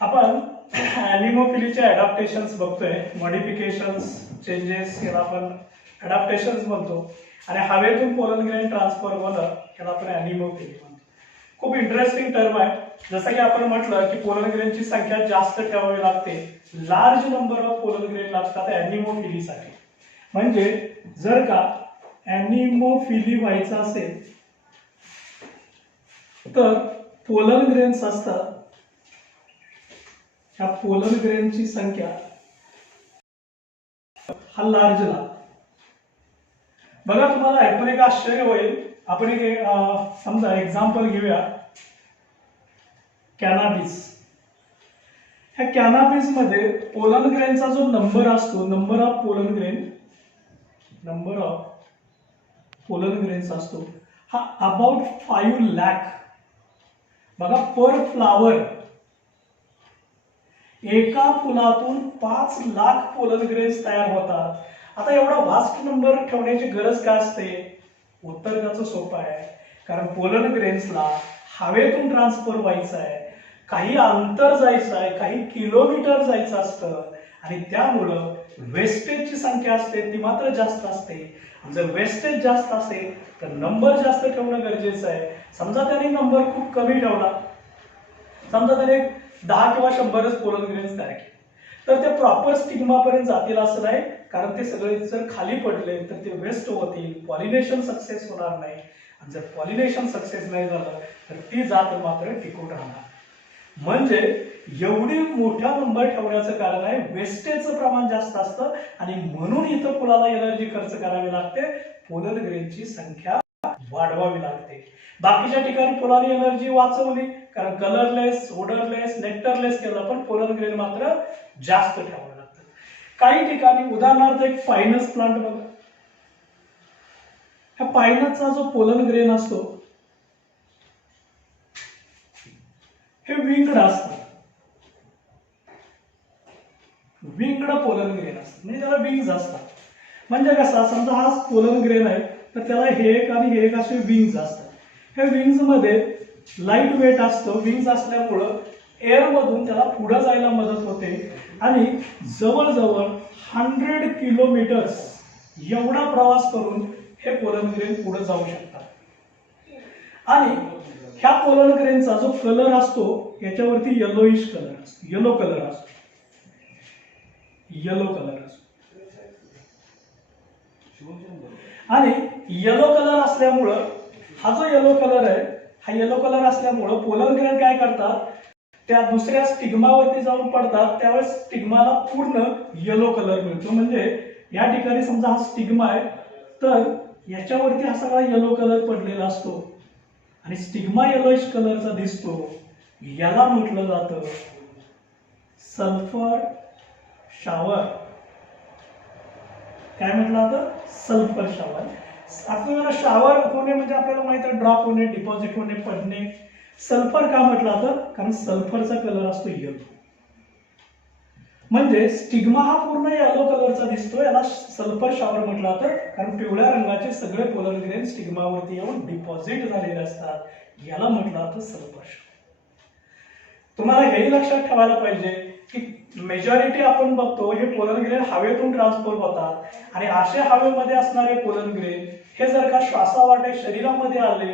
आपण ॲनिमोफिलीचे अडॅप्टेशन्स बघतोय, modifications, changes याला आपण अडॅप्टेशन्स म्हणतो आणि हवेतून पोलन ग्रेन ट्रान्सफर होणं याला आपण ॲनिमोफिली म्हणतो. खूप इंटरेस्टिंग टर्म आहे. जसं की आपण म्हटलं की पोलन ग्रेनची संख्या जास्त ठेवावी लागते, large number of pollen grain लागतात ॲनिमोफिलीसाठी. म्हणजे जर का ॲनिमोफिली व्हायचं असेल तर पोलन ग्रेन्स असतात, ह्या पोलन ग्रेनची संख्या हा लार्ज लागतो. बघा, तुम्हाला ऐकून एक आश्चर्य होईल. आपण एक समजा एक्झाम्पल घेऊया, कॅनाबिस. ह्या कॅनाबिस मध्ये पोलन ग्रेनचा जो नंबर असतो, नंबर ऑफ पोलन ग्रेन्स असतो हा अबाउट 5 लाख. बघा, पर फ्लावर एका फुलातून 5 लाख पोलन ग्रेन्स तयार होतात. आता एवढा व्हास्ट नंबर ठेवण्याची गरज काय असते? उत्तर त्याचं सोपं आहे, कारण पोलन ग्रेन्सला हवेतून ट्रान्सफर व्हायचं आहे, काही अंतर जायचं आहे, काही किलोमीटर जायचं असतं आणि त्यामुळं वेस्टेजची संख्या असते ती मात्र जास्त असते. जर वेस्टेज जास्त असेल तर नंबर जास्त ठेवणं गरजेचं आहे. समजा त्याने नंबर खूप कमी ठेवला, समजा त्याने 10 किंवा 100च पोलन ग्रेन्स तयार केले, तर ते प्रॉपर स्टिग्मा पर्यंत जातील असं नाही, कारण ते सगळे जर खाली पडले तर ते वेस्ट होतील, पॉलिनेशन सक्सेस होणार नाही. आणि जर पॉलिनेशन सक्सेस नाही झालं तर ती जात मात्र टिकून राहणार. म्हणजे एवढी मोठा नंबर ठेवण्याचं कारण आहे वेस्टेजचं प्रमाण जास्त असतं आणि म्हणून इथं फुलाला एनर्जी खर्च करावी लागते, पोलन ग्रेनची संख्या वाढवावी लागते. बाकीच्या ठिकाणी फुलाने एनर्जी वाचवली, कारण कलरलेस, ओडरलेस, नेक्टरलेस केलं, पण पोलन ग्रेन मात्र जास्त ठेवावं लागतं. काही ठिकाणी उदाहरणार्थ एक पायनस प्लांट बघा, ह्या पायनसचा जो पोलन ग्रेन असतो हे विंगड असतात, विंगड पोलन ग्रेन असतात, म्हणजे त्याला विंग्स असतात. म्हणजे कसा, समजा हा पोलन ग्रेन आहे तर त्याला हे एक आणि हे एक असे विंग्स असतात. ह्या विंग्स मध्ये लाईट वेट असतं, विंग्स असल्यामुळं एअर मधून त्याला पुढे जायला मदत होते आणि जवळजवळ 100 किलोमीटर्स एवढा प्रवास करून हे पोलन ग्रेन पुढे जाऊ शकतात. आणि ह्या पोलन ग्रेनचा जो कलर असतो याच्यावरती येलोइश कलर असतो, येलो कलर असतो. आणि येलो कलर असल्यामुळं हा जो येलो कलर आहे, हा येलो कलर असल्यामुळं पोलन ग्रेन काय करतात, त्या दुसऱ्या स्टिग्मावरती जाऊन पडतात, त्यावेळेस स्टिग्माला पूर्ण येलो कलर मिळतो. म्हणजे या ठिकाणी समजा हा स्टिग्मा आहे तर याच्यावरती हा सगळा येलो कलर पडलेला असतो आणि स्टिग्मा येलोइश कलरचा दिसतो. याला म्हटलं जातं सल्फर शॉवर. काय म्हटलं जातं? Sulphur shower. आपल्याला शॉवर होणे म्हणजे आपल्याला माहित आहे ड्रॉप होणे, डिपॉझिट होणे, पडणे. सल्फर का म्हटलं जातं? कारण सल्फरचा कलर असतो येलो. म्हणजे स्टिग्मा हा पूर्ण येलो कलरचा दिसतो, याला सल्फर शॉवर म्हटलं जातं, कारण पिवळ्या रंगाचे सगळे पोलन ग्रेन स्टिग्मावरती येऊन डिपॉझिट झालेले असतात. याला म्हटलं जातं सल्फर शॉवर. तुम्हाला हेही लक्षात ठेवायला पाहिजे की मेजॉरिटी आपण बघतो हे पोलन ग्रेन हवेतून ट्रान्सफर होतात आणि असे हवेमध्ये असणारे पोलन ग्रेन हे जर का श्वासावाटे शरीरामध्ये आले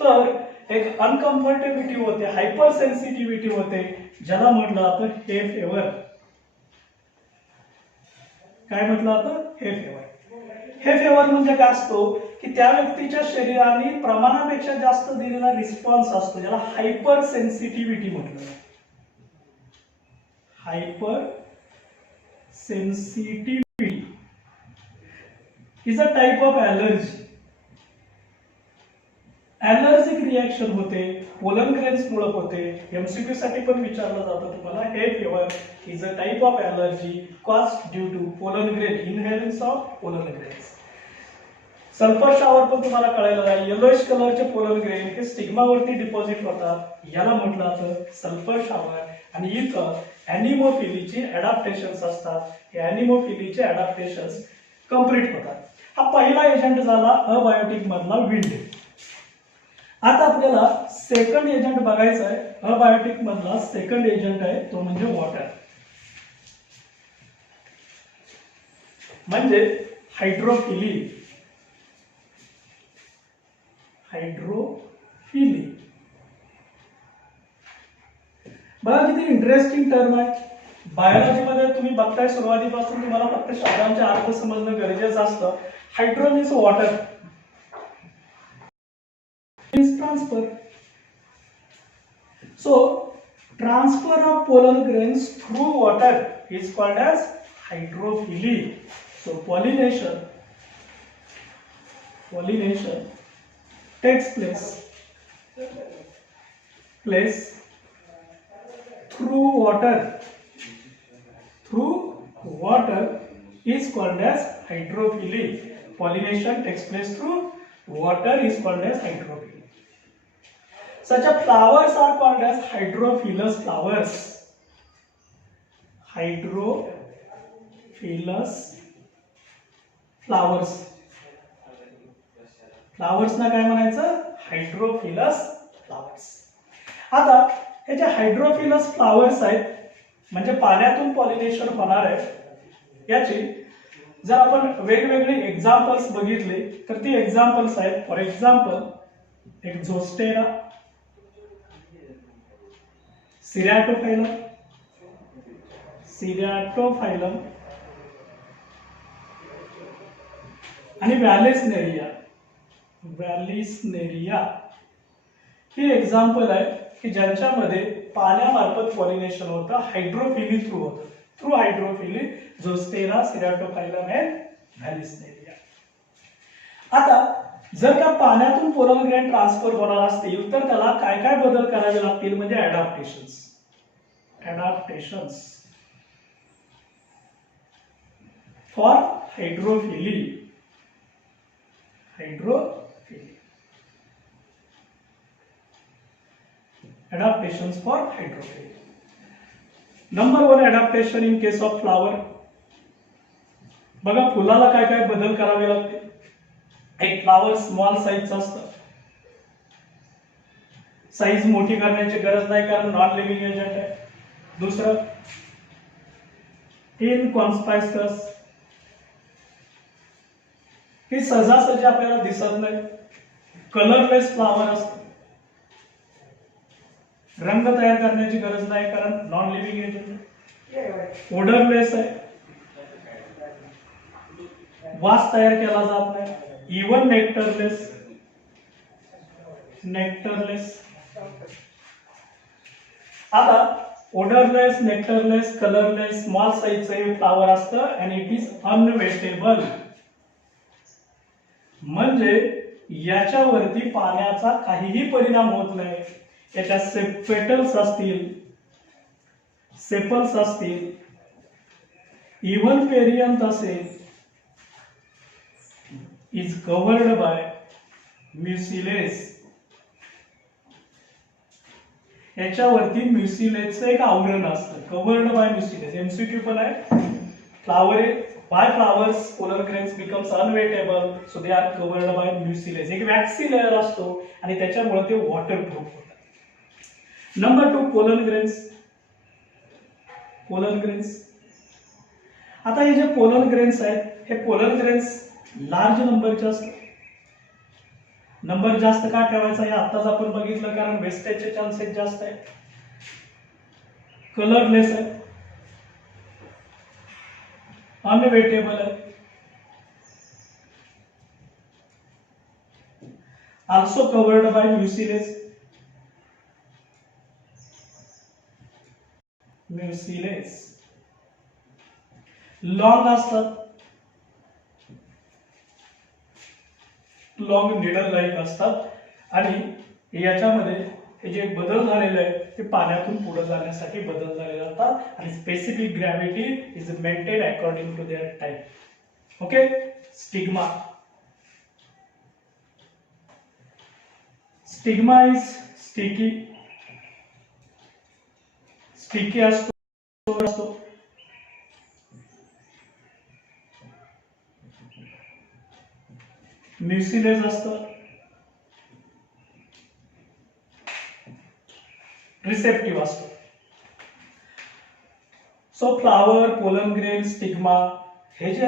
तर एक अनकम्फर्टेबिलिटी होते, हायपर सेन्सिटिव्हिटी होते, ज्याला म्हटलं जातं हे फेवर. काय म्हटलं जातं? हे फेवर. हे फेवर म्हणजे काय असतो की त्या व्यक्तीच्या शरीराने प्रमाणापेक्षा जास्त दिलेला रिस्पॉन्स असतो, ज्याला हायपर सेन्सिटिव्हिटी म्हटलं जातं. Hyper sensitivity is a type of allergy. Allergic reaction होते, पोलन ग्रेन्स मुळे होते. एमसीक्यू साठी पण विचारलं जातं तुम्हाला, hay fever is a type of allergy caused due to pollen grain, inhalation of pollen grains. Sulphur shower पण तुम्हाला कळायला आहे, येलोइश कलरचे पोलन ग्रेन हे स्टिग्मावरती डिपॉझिट होतात, याला म्हटलं जातं सल्फर शॉवर. आणि इथं ॲनिमोफिलीची अडॅप्टेशन्स असतात, हे ॲनिमोफिलीचे अडॅप्टेशन्स कंप्लीट होतात. हा पहिला एजंट झाला अबायोटिक मधला विंड. आता आपल्याला सेकंड एजंट बघायचं आहे, अबायोटिक मधला सेकंड एजंट आहे तो म्हणजे वॉटर, म्हणजे हायड्रोफिली. हायड्रोफिली बघा किती इंटरेस्टिंग टर्म आहे. बायोलॉजीमध्ये तुम्ही बघताय सुरुवातीपासून तुम्हाला फक्त शब्दांचे अर्थ समजणं गरजेचं असतं. Hydro means water, means transfer. So transfer of pollen grains through water is called as hydrophily. So pollination takes place through water is called as hydrophily. Pollination takes place through water is called as hydrophily. Such a flowers are called as hydrophilous flowers. Hydrophilous flowers. Flowers ना काय म्हणायचं? हायड्रोफिलस flowers. आता हे जे हायड्रोफिलस flowers आहेत म्हणजे पाण्यातून pollination होणार आहे, याची जर आपण वेगवेगळी एक्झाम्पल्स बघितले तर ती एक्झाम्पल्स आहेत. फॉर एक्झाम्पल एक झोस्टेरा, सिरॅटोफायलम आणि व्हॅलिसनेरिया ही एक्झाम्पल आहे की ज्यांच्यामध्ये पाण्यामार्फत पॉलिनेशन होतं, हायड्रोफिली थ्रू होतं. Through hydrophily Zostera, Ceratophyllum and Vallisneria. आता जर का पाण्यातून पोलन ग्रेन ट्रान्सफर होणार असतील तर त्याला काय काय बदल करावे लागतील म्हणजे ऍडॅप्टेशन्स. For हायड्रोफिली. Adaptations for hydrophily. Number 1 adaptation in case of flower. बघा फुलाला काय काय बदल करावे लागते. एक फ्लावर स्मॉल साईजचं असतं, साईज मोठी करण्याची गरज नाही कारण नॉन लिव्हिंग एजंट आहे. दुसरं इनकॉन्स्पायसस, ही सहजासहजी आपल्याला दिसत नाही. कलरलेस फ्लावर असतं, रंग तयार करण्याची गरज नाही कारण नॉन लिव्हिंग एजंट. ओडरलेस आहे, वास तयार केला जात नाही. Even nectarless. आता ओडरलेस, नेक्टरलेस, कलरलेस, स्मॉल साईजचं हे फ्लावर असतं आणि इट इज अनवेटेबल. म्हणजे याच्यावरती पाण्याचा काहीही परिणाम होत नाही. याच्या पेटल्स असतील, सेपल्स असतील, इव्हन पेरियंथ असेल, इज कव्हर्ड बाय म्युसिलेस. याच्यावरती म्युसिलेसचं एक आवरण असतं, कव्हर्ड बाय म्युसिलेस. एमसीक्यू पण आहे. By flowers pollen grains becomes unwettable, so they are covered by mucilage. एक वॅक्सी लेअर असतो आणि त्याच्यामुळे ते वॉटरप्रूफ होतात. Number 2 pollen grains. आता हे जे पोलन ग्रेन्स आहेत, हे पोलन ग्रेन्स लार्ज नंबरचे असतात. नंबर जास्त का ठेवायचा हे आताच आपण बघितलं कारण वेस्टेजचे चान्सेस जास्त आहेत. कलरलेस आहे, अनवेटेबल आहे, also covered by mucilage. Long असतात, लॉंग निडल लाईक असतात आणि याच्यामध्ये हे जे बदल झालेले आहेत ते पाण्यातून पुढे जाण्यासाठी बदल झालेले असतात आणि specific gravity is maintain according to their type. Okay. Stigma is sticky असतो. म्युसिलेज असतं. रिसेप्टिव्ह असतो. So flower, pollen grain, stigma हे जे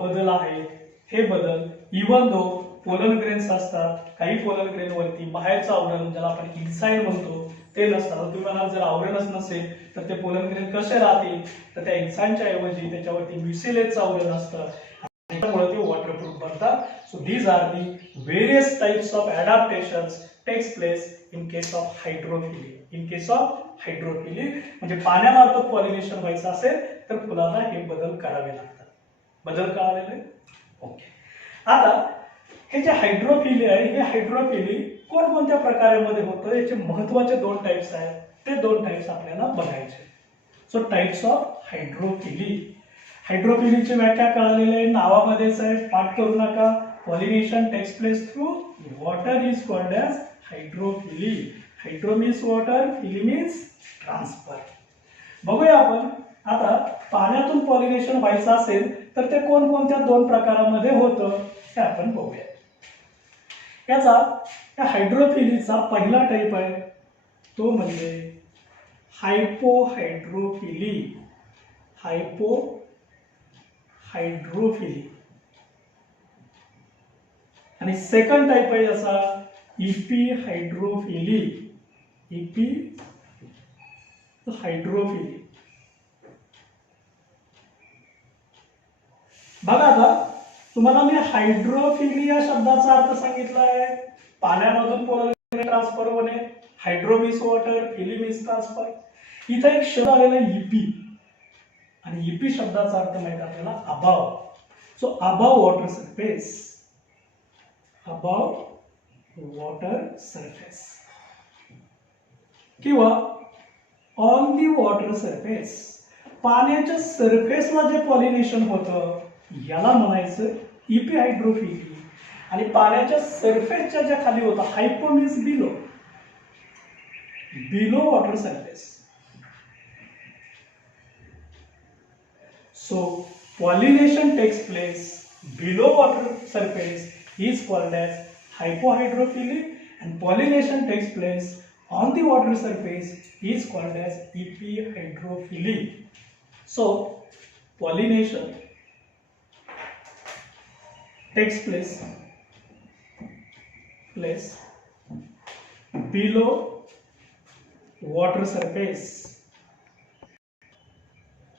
बदल आहेत, हे बदल इवन दो पोलन ग्रेन्स असतात, काही पोलन ग्रेन वरती बाहेरचं आवरण ज्याला आपण इन्साइड म्हणतो ते नसतात. तुम्ही म्हणाल जर आवरणच नसेल तर ते पोलन ग्रेन कसे राहतील, तर त्या इन्साइडच्या ऐवजी त्याच्यावरती म्युसिलेजचं आवरण असतं, त्यामुळे ते वॉटरप्रूफ बनतात. So these are the various types of adaptations takes place in case of hydrophily. In case of hydrophily म्हणजे पाण्यामार्फत पॉलिनेशन व्हायचं असेल तर फुलांना हे बदल करावे लागतात. बदल कळालेले? ओके. आता हे जे हायड्रोफिली आहे, हे हायड्रोफिली कोणकोणत्या प्रकारामध्ये होतं, याचे महत्वाचे दोन टाइप्स आहेत. ते दोन टाइप्स आपल्याला बघायचे. So types of hydrophily. हायड्रोफिलीची व्याख्या कळालेली आहे, नावामध्येच आहे, पाठ करू नका. Pollination takes place through water is called as hydrophily. Hydro means water, phily means transfer. बघूया आपण आता पाण्यातून पॉलिनेशन व्हायचं असेल तर ते कोणकोणत्या दोन प्रकारामध्ये होतं हे आपण बघूया. या हायड्रोफिलीचा पहिला टाइप आहे तो म्हणजे हायपोहायड्रोफिली. हायपोहायड्रोफिली. आणि सेकंड टाइप आहे याचा इपिहायड्रोफिली. इपिहायड्रोफिली. बघा आता तुम्हाला मी हायड्रोफिली या शब्दाचा अर्थ सांगितला आहे, पाण्यामधून पोलन ट्रान्सफर होणे. Hydro means water, phily means transfer. इथे एक शब्द आलेला आहे इपी, आणि इपी शब्दाचा अर्थ माहिती आपल्याला above. So above water surface. Above water surface किंवा ऑन दी वॉटर सरफेस. पाण्याच्या सरफेसला जे पॉलिनेशन होतं याला म्हणायचं इपिहायड्रोफिली. आणि पाण्याच्या सरफेसच्या ज्या खाली होतं hypo means below. Below water surface. So pollination takes place below water surface is called as hypohydrophily, and pollination takes place on the water surface is called as epihydrophily. So pollination takes place below water surface.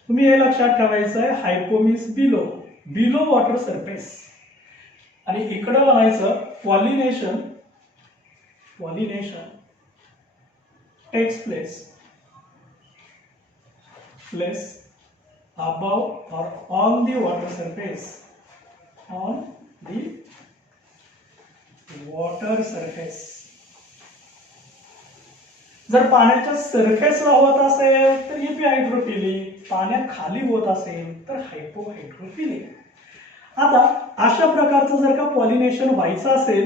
तुम्ही हे लक्षात ठेवायचं आहे, हायपो means below water surface. आणि इकडे म्हणायचं pollination takes place above और on the water surface. जर पाण्याच्या सरफेसला होत असेल तर इपिहायड्रोफिली, पाण्याखाली होत असेल तर हायपोहायड्रोफिली. आता अशा प्रकारचं जर का पॉलिनेशन व्हायचं असेल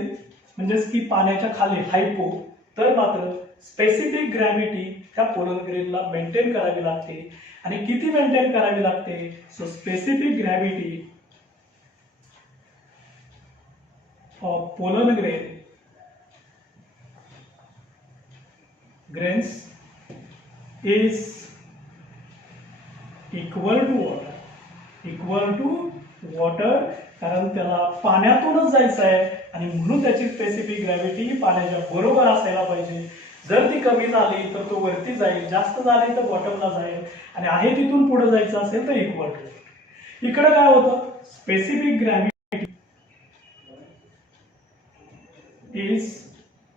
म्हणजेच की पाण्याच्या खाली हायपो, तर मात्र स्पेसिफिक ग्रॅव्हिटी त्या पोलन ग्रेनला मेंटेन करावी लागते. आणि किती मेंटेन करावी लागते? So specific gravity of pollen grains is equal to water. कारण त्याला पाण्यातूनच जायचं आहे आणि म्हणून त्याची स्पेसिफिक ग्रॅव्हिटी पाण्याच्या बरोबर असायला पाहिजे. जर ती कमी झाली तर तो वरती जाईल, जास्त झाली तर बॉटमला जाईल, आणि आहे तिथून पुढे जायचं असेल तर इक्वल टू. इकडे काय होतं? Specific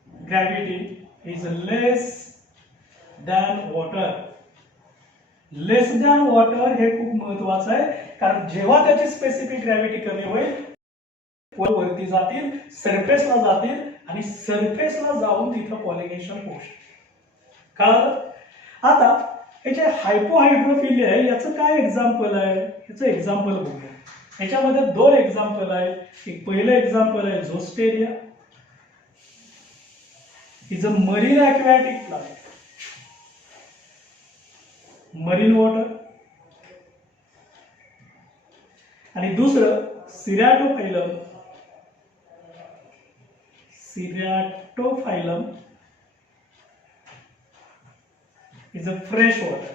gravity is less than water. Less than water हे खूप महत्वाचं आहे, कारण जेव्हा त्याची स्पेसिफिक ग्रॅव्हिटी कमी होईल वरती जातील, सरफेसला जातील, आणि सरफेसला जाऊन तिथं पॉलिनेशन होऊ शकते. कळलं? आता हे जे हायपोहायड्रोफिली आहे याचं काय एक्झाम्पल आहे? याचं एक्झाम्पल बघूया. याच्यामध्ये दोन एक्झाम्पल आहेत. एक पहिलं एक्झाम्पल आहे Zostera. Is a marine aquatic plant, marine water. आणि दुसरं Ceratophyllum. Is a fresh water.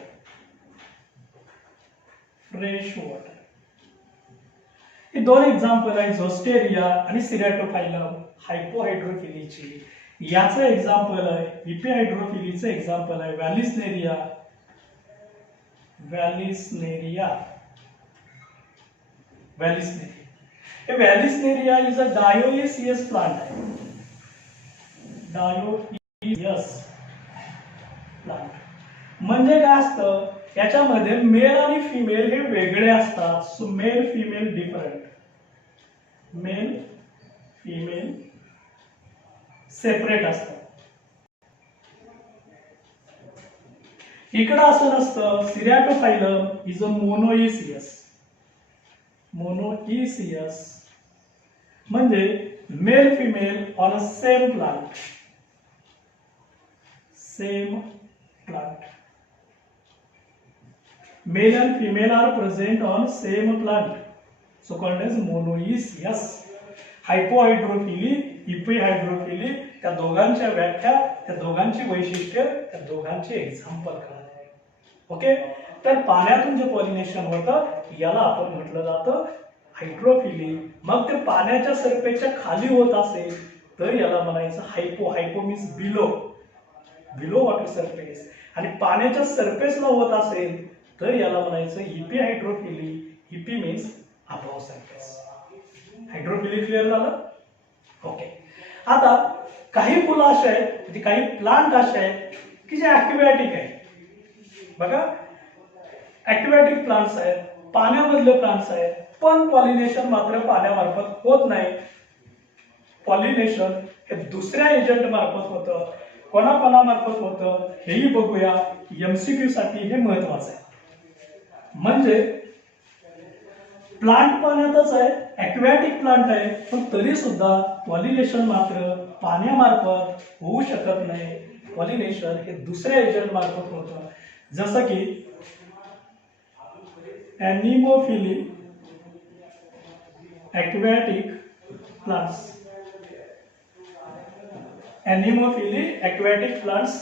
Fresh water. हे दोन एक्झाम्पल आहे झोस्टेरिया आणि सिरॅटोफायलम हायपोहायड्रोफिलीची. याचं एक्झाम्पल आहे इपिहायड्रोफिलीचं एक्झाम्पल आहे व्हॅलिसनेरिया. व्हॅलिसनेरिया. व्हॅलिसनेरिया इज अ डायोइसियस प्लांट आहे. डायोइसियस प्लांट म्हणजे काय असतं, याच्यामध्ये मेल आणि फिमेल हे वेगळे असतात. So male female different. Male female separate असतात. इकडं असं नसतं. सिरॅटोफायलम इज अ मोनोइसियस. मोनोइसियस म्हणजे male female on a same plant. Same plant. Male and female are present on same plant, so called as monoecious. Hypohydrophily, इपिहायड्रोफिली, त्या दोघांच्या व्याख्या, त्या दोघांची वैशिष्ट्य, त्या दोघांचे एक्झाम्पल कळले. ओके. तर पाण्यातून जे पॉलिनेशन होतं याला आपण म्हटलं जातं हायड्रोफिली. मग ते पाण्याच्या सरफेसच्या खाली होत असेल तर याला म्हणायचं hypo. Hypo means below. Below water surface. आणि पाण्याच्या सरफेसला होत असेल तर याला म्हणायचं epihydrophily. Epi means above surface. Hydrophily clear झालं. ओके. आता काही फुलं अशी आहेत, काही प्लांट असे आहेत की जे ऍक्टिव्हॅटिक आहेत. बघा, ऍक्टिव्हॅटिक प्लांट्स आहेत, पाण्यामधले प्लांट्स आहेत, पण पॉलिनेशन मात्र पाण्यामार्फत होत नाही. पॉलिनेशन हे दुसऱ्या एजंट मार्फत होतं. कोणाकोणामार्फत होतं हेही बघूया. एमसीक्यू साठी हे महत्वाचं आहे. म्हणजे प्लांट पाण्यातच आहे, ऍक्टिव्हॅटिक प्लांट आहे, पण तरी सुद्धा पॉलिनेशन मात्र पाण्यामार्फत होऊ शकत नाही. पॉलिनेशन हे दुसऱ्या एजंट मार्फत होतं. जसं की anemophily aquatic plants. Anemophily aquatic plants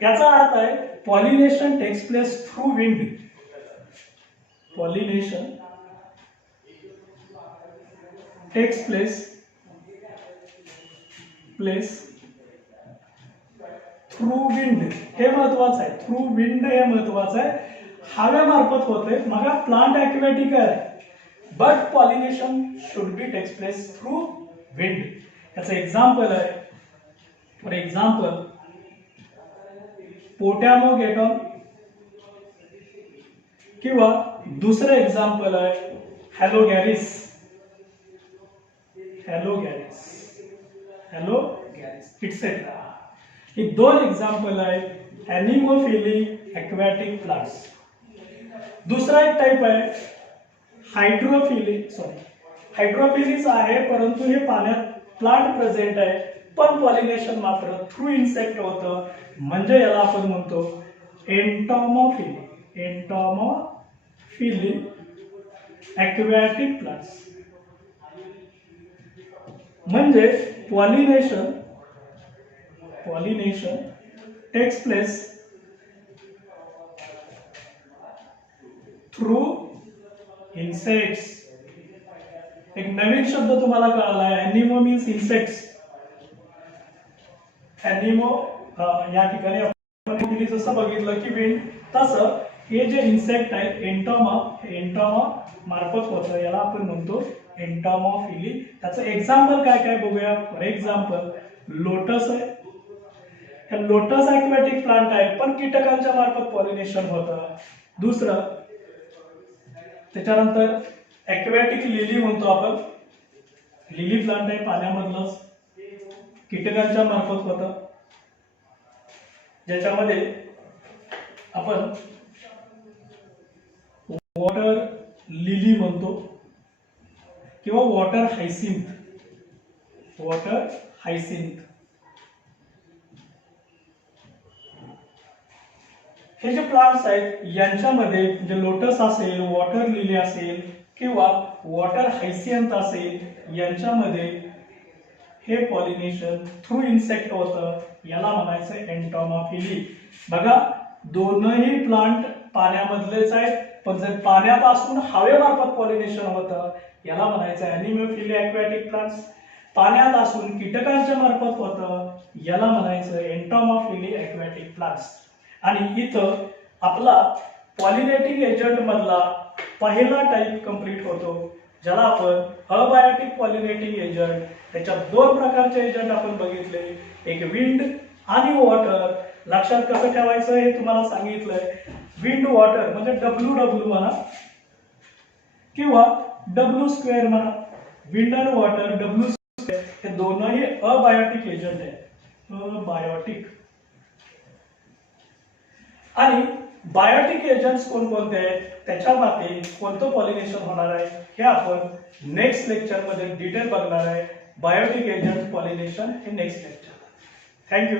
याचा अर्थ आहे pollination takes place through wind. Pollination takes place through wind. हे महत्वाचं आहे. थ्रू विंड हे महत्वाचं आहे. हवेमार्फत होते. मग प्लांट ऍक्टिव्हॅटिक आहे, but pollination should be takes place through wind. याचं एक्झाम्पल आहे, फॉर एक्झाम्पल पोटॅमोगेटॉन, किंवा दुसरं एक्झाम्पल आहे हॅलोगॅरिस. इट्सेट्रा. ही दोन एक्झाम्पल आहेत एनिमोफिली ऍक्टिव्हॅटिक प्लांट्स. दुसरा एक टाइप आहे हायड्रोफिलीच आहे, परंतु हे पाण्यात प्लांट प्रेझेंट आहे, पण पॉलिनेशन मात्र थ्रू इन्सेक्ट होतं. म्हणजे याला आपण म्हणतो एंटोमोफिली. एंटोमोफिली ऍक्टिव्हॅटिक प्लांट्स. म्हणजे pollination takes place through insects. एक नवीन शब्द तुम्हाला कळाला आहे. एनिमो मीन्स इन्सेक्ट्स. एनिमो या ठिकाणी आपण जसं बघितलं की विंड, तसं हे जे इन्सेक्ट आहेत एंटोमा मार्फत होतं. याला आपण म्हणतो एंटोमोफिली. त्याचं एक्झाम्पल काय काय बघूया. फॉर एक्झाम्पल लोटस आहे. हे लोटस ऍक्टिव्हॅटिक प्लांट आहे, पण कीटकांच्या मार्फत पॉलिनेशन होतं. दुसरं त्याच्यानंतर ऍक्टिव्हॅटिक लिली म्हणतो आपण. लिली प्लांट आहे, पाण्यामधलंच, कीटकांच्या मार्फत होतं, ज्याच्यामध्ये आपण वॉटर लिली म्हणतो किंवा वॉटर हायसिंथ. हे जे प्लांट्स आहेत यांच्यामध्ये म्हणजे लोटस असेल, वॉटर लिली असेल किंवा वॉटर हायसिंथ असेल, यांच्यामध्ये हे पॉलिनेशन थ्रू इन्सेक्ट होतं. याला म्हणायचं एंटोमोफिली. बघा, दोनही प्लांट पाण्यामधलेच आहेत, पण जर पाण्यापासून हवेमार्फत पॉलिनेशन होतं याला म्हणायचं ॲनिमोफिली ॲक्वॅटिक प्लांट्स. पाण्यात असून कीटकांच्या मार्फत होतं याला म्हणायचं एन्टॉमोफिली ॲक्वॅटिक प्लांट्स. आणि इथं आपला पॉलिनेटिंग एजंट मधला पहिला टाईप कंप्लीट होतो, ज्याला आपण अबायोटिक पॉलिनेटिंग एजंट. त्याच्यात दोन प्रकारचे एजंट आपण बघितले, एक विंड आणि वॉटर. लक्षात कसं ठेवायचं हे तुम्हाला सांगितलंय. विंड वॉटर म्हणजे WW म्हणा किंवा W² म्हणा. विंड आणि वॉटर W² हे दोनही अबायोटिक एजंट आहेत, अबायोटिक. आणि बायोटिक एजंट्स कोणकोणते आहेत, त्याच्या मागे कोणतं पॉलिनेशन होणार आहे हे आपण नेक्स्ट लेक्चर मध्ये डिटेल बघणार आहे. बायोटिक एजंट पॉलिनेशन हे नेक्स्ट लेक्चर. थँक्यू.